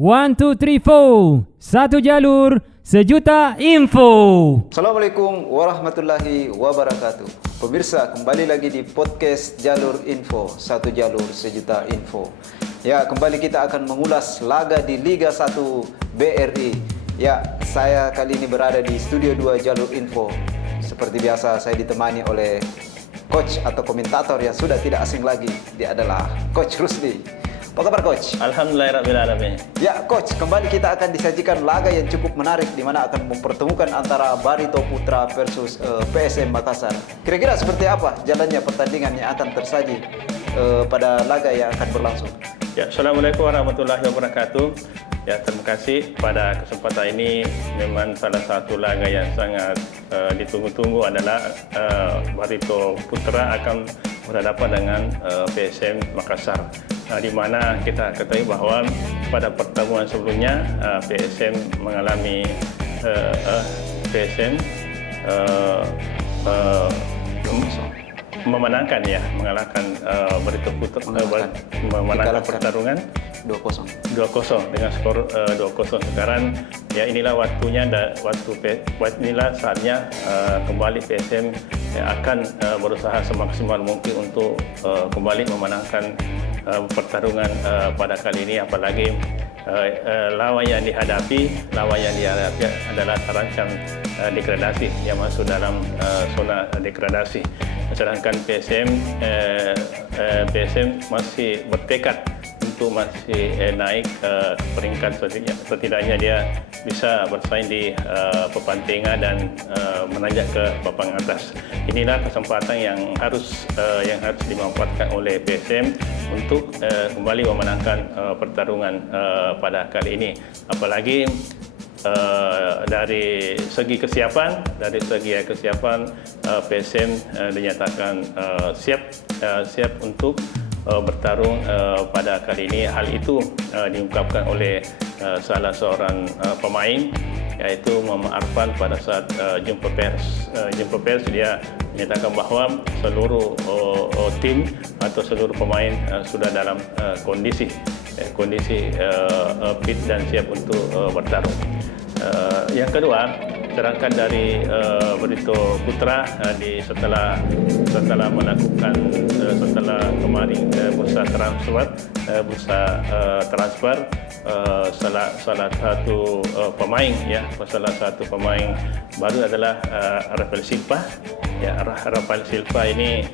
One, two, three, four. Satu jalur, sejuta info. Assalamualaikum warahmatullahi wabarakatuh. Pemirsa, kembali lagi di podcast Jalur Info, satu jalur sejuta info. Ya, kembali kita akan mengulas laga di Liga 1 BRI. Ya, saya kali ini berada di Studio 2 Jalur Info. Seperti biasa, saya ditemani oleh coach atau komentator yang sudah tidak asing lagi. Dia adalah Coach Rusdi. Apa kabar, Coach? Alhamdulillahirrahmanirrahim. Ya, Coach, kembali kita akan disajikan laga yang cukup menarik di mana akan mempertemukan antara Barito Putra versus PSM Makassar. Kira-kira seperti apa jalannya pertandingan yang akan tersaji pada laga yang akan berlangsung? Ya, Assalamualaikum warahmatullahi wabarakatuh. Ya, terima kasih pada kesempatan ini. Memang salah satu laga yang sangat ditunggu-tunggu adalah Barito Putra akan berhadapan dengan PSM Makassar. Di mana kita ketahui bahwa pada pertemuan sebelumnya PSM mengalami mengalahkan Barito Putra memenangkan pertarungan 2-0 dengan skor 2-0. Sekarang ya inilah waktunya inilah saatnya kembali PSM akan berusaha semaksimal mungkin untuk kembali memenangkan pertarungan pada kali ini, apalagi lawan yang dihadapi adalah terancam degradasi, yang masuk dalam zona degradasi. Sedangkan PSM masih bertekad untuk masih naik peringkat, setidaknya dia bisa bersaing di papan tengah dan menanjak ke papan atas. Inilah kesempatan yang harus dimanfaatkan oleh PSM untuk kembali memenangkan pertarungan pada kali ini. Apalagi dari segi kesiapan PSM dinyatakan siap untuk bertarung pada kali ini. Hal itu diungkapkan oleh salah seorang pemain, yaitu Muhammad Arfan pada saat jumpa pers. Dia menyatakan bahwa seluruh tim atau seluruh pemain sudah dalam kondisi fit dan siap untuk bertarung. Yang kedua, sedangkan dari Barito Putra setelah kemarin bursa transfer salah satu pemain baru adalah Rafael Silva. Ya, Rafael Silva ini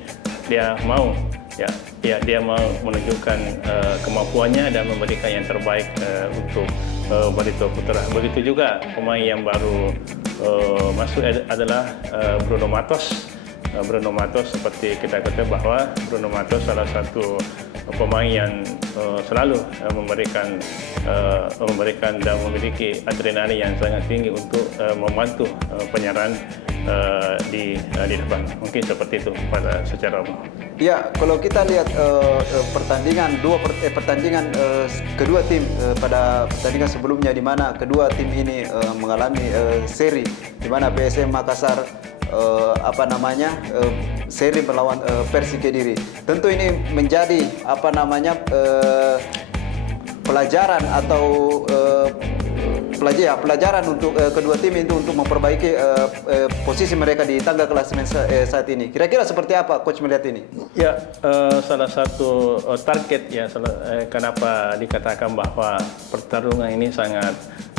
dia mau menunjukkan kemampuannya dan memberikan yang terbaik untuk Barito Putra. Begitu juga pemain yang baru masuk adalah Bruno Matos. Seperti kita ketahui bahwa Bruno Matos salah satu pemain yang selalu memberikan dan memiliki adrenalin yang sangat tinggi untuk membantu penyerang di depan. Mungkin seperti itu pada secara umum. Ya, kalau kita lihat pertandingan kedua tim pada pertandingan sebelumnya, di mana kedua tim ini mengalami seri, di mana PSM Makassar seri melawan Persik Kediri. Tentu ini menjadi pelajaran atau pelajaran untuk kedua tim itu untuk memperbaiki posisi mereka di tangga klasemen saat ini. Kira-kira seperti apa Coach melihat ini? Ya, salah satu target ya kenapa dikatakan bahwa pertarungan ini sangat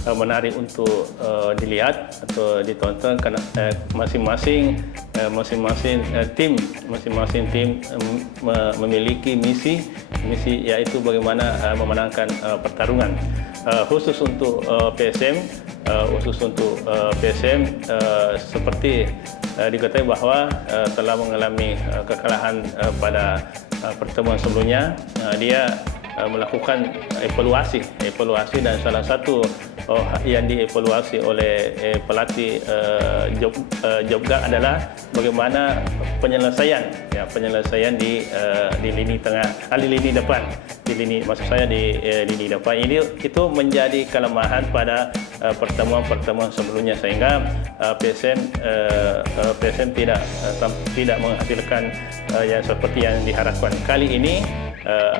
menarik untuk dilihat atau ditonton, karena masing-masing tim memiliki misi yaitu bagaimana memenangkan pertarungan. Khusus untuk PSM seperti diketahui bahwa telah mengalami kekalahan pada pertemuan sebelumnya. Dia melakukan evaluasi dan salah satu yang dievaluasi oleh pelatih Jogja adalah bagaimana penyelesaian di lini tengah, di lini depan, di lini depan ini itu menjadi kelemahan pada pertemuan sebelumnya, sehingga PSM tidak menghasilkan yang seperti yang diharapkan. Kali ini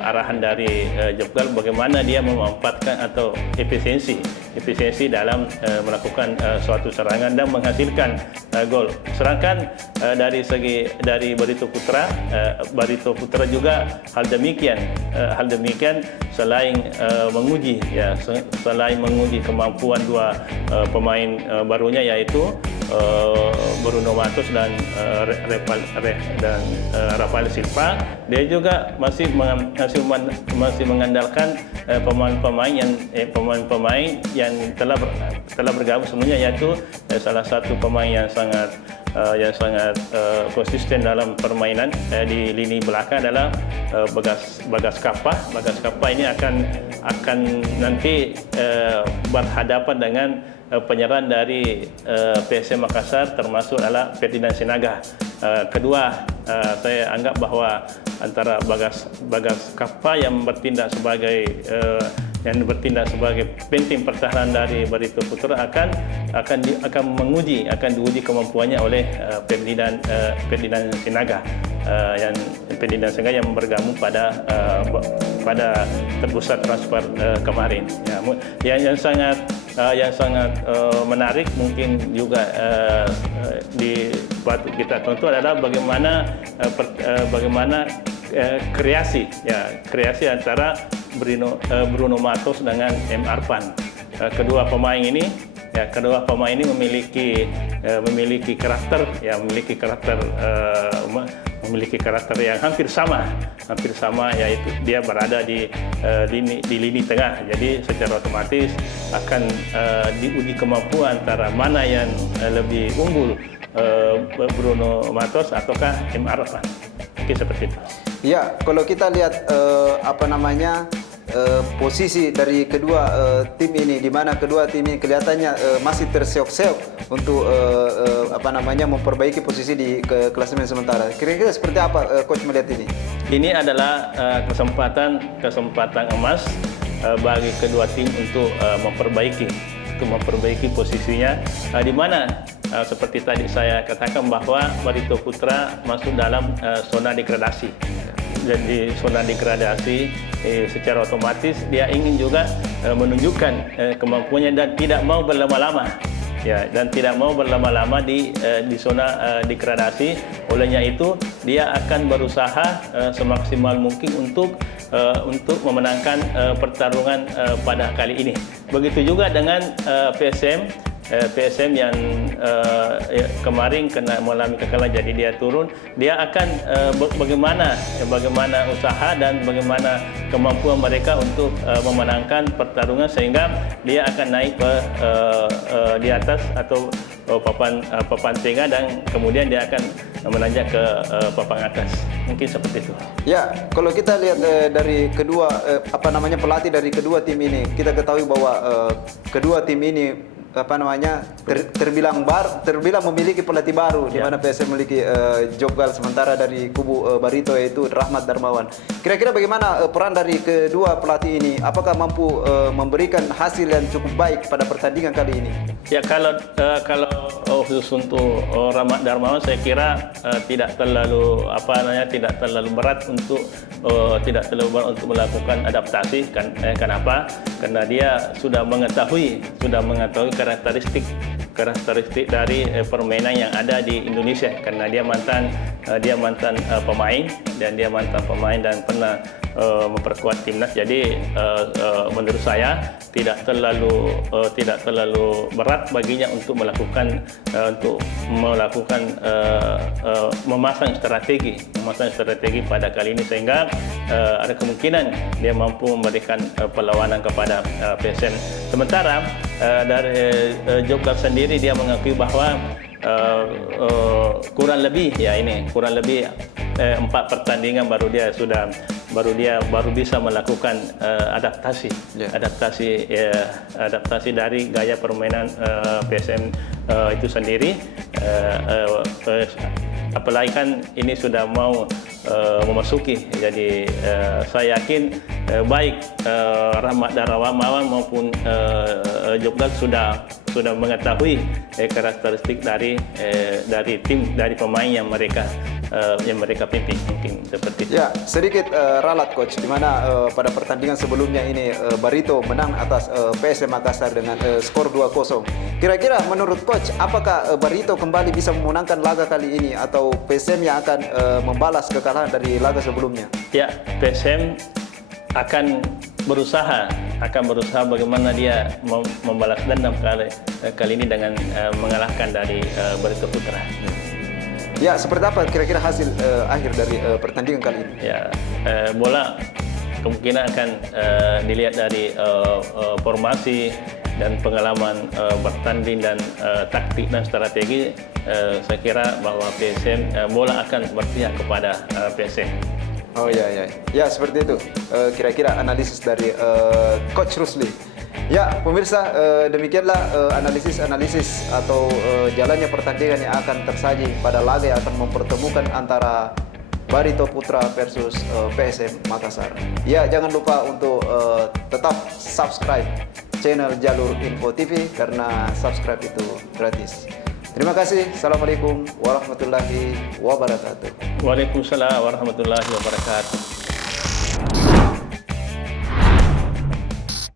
arahan dari Jokbal bagaimana dia memanfaatkan atau efisiensi dalam melakukan suatu serangan dan menghasilkan gol. Sedangkan dari Barito Putra juga hal demikian selain menguji kemampuan dua pemain barunya, yaitu Bruno Matos dan Rafael Silva. Dia juga masih mengandalkan pemain-pemain yang telah bergabung sebelumnya, yaitu salah satu pemain yang sangat konsisten dalam permainan di lini belakang adalah Bagas Kapa. Bagas Kapa ini akan nanti berhadapan dengan penyerang dari PSM Makassar, termasuk adalah Ferdinand Sinaga. Kedua, saya anggap bahwa antara Bagas Kapa yang bertindak sebagai penting pertahanan dari Barito Putra akan diuji kemampuannya oleh Ferdinand Sinaga yang bergabung pada terbesar transfer kemarin. Yang sangat menarik mungkin juga patut kita tonton adalah bagaimana kreasi antara Bruno Matos dengan M. Arfan. Kedua pemain ini memiliki karakter yang hampir sama, yaitu dia berada di lini tengah. Jadi secara otomatis akan diuji kemampuan antara mana yang lebih unggul, Bruno Matos ataukah M. Arfan. Mungkin seperti itu. Ya, kalau kita lihat posisi dari kedua tim ini, di mana kedua tim ini kelihatannya masih terseok-seok untuk memperbaiki posisi di klasemen sementara. Kira-kira seperti apa coach melihat ini? Ini adalah kesempatan emas bagi kedua tim untuk memperbaiki posisinya, di mana seperti tadi saya katakan bahwa Barito Putra masuk dalam zona degradasi. Dan di zona degradasi secara otomatis dia ingin juga menunjukkan kemampuannya dan tidak mau berlama-lama. Di zona degradasi. Olehnya itu dia akan berusaha semaksimal mungkin untuk memenangkan pertarungan pada kali ini. Begitu juga dengan PSM yang kemarin kena mengalami kekalahan, jadi dia turun. Dia akan bagaimana usaha dan bagaimana kemampuan mereka untuk memenangkan pertarungan sehingga dia akan naik di atas atau papan tengah dan kemudian dia akan menanjak ke papan atas. Mungkin seperti itu. Ya, kalau kita lihat dari kedua pelatih dari kedua tim ini, kita ketahui bahwa kedua tim ini terbilang memiliki pelatih baru, di mana PSM memiliki Jokbal, sementara dari kubu Barito yaitu Rahmat Darmawan. Kira-kira bagaimana peran dari kedua pelatih ini? Apakah mampu memberikan hasil yang cukup baik pada pertandingan kali ini? Ya, kalau khusus untuk Rahmat Darmawan, saya kira tidak terlalu berat untuk melakukan adaptasi. Kenapa? Karena dia sudah mengetahui karakteristik dari permainan yang ada di Indonesia, karena dia mantan pemain dan pernah memperkuat timnas. Jadi menurut saya tidak terlalu berat baginya untuk memasang strategi pada kali ini, sehingga ada kemungkinan dia mampu memberikan perlawanan kepada PSM. Sementara dari Jokbal sendiri, dia mengakui bahwa kurang lebih 4 pertandingan baru bisa melakukan adaptasi dari gaya permainan PSM itu sendiri. Apalagi kan ini sudah mau memasuki, jadi saya yakin baik Rahmat Darmawan maupun Jokbal sudah mengetahui karakteristik dari pemain yang mereka yang mereka pimpin, mungkin seperti itu. Ya, sedikit ralat coach, di mana pada pertandingan sebelumnya ini Barito menang atas PSM Makassar dengan skor 2-0. Kira-kira menurut coach, apakah Barito kembali bisa memenangkan laga kali ini atau PSM yang akan membalas kekalahan dari laga sebelumnya? Ya, PSM akan berusaha bagaimana dia membalas dendam kali ini dengan mengalahkan dari Barito Putra. Ya, seperti apa kira-kira hasil akhir dari pertandingan kali ini? Ya, bola kemungkinan akan dilihat dari formasi dan pengalaman bertanding dan taktik dan strategi. Saya kira bahwa PSM bola akan berpihak kepada PSM. Oh ya, ya seperti itu. Kira-kira analisis dari Coach Rusli. Ya, pemirsa, demikianlah analisis atau jalannya pertandingan yang akan tersaji pada laga yang akan mempertemukan antara Barito Putra versus PSM Makassar. Ya, jangan lupa untuk tetap subscribe channel Jalur Info TV karena subscribe itu gratis. Terima kasih. Assalamualaikum warahmatullahi wabarakatuh. Waalaikumsalam warahmatullahi wabarakatuh.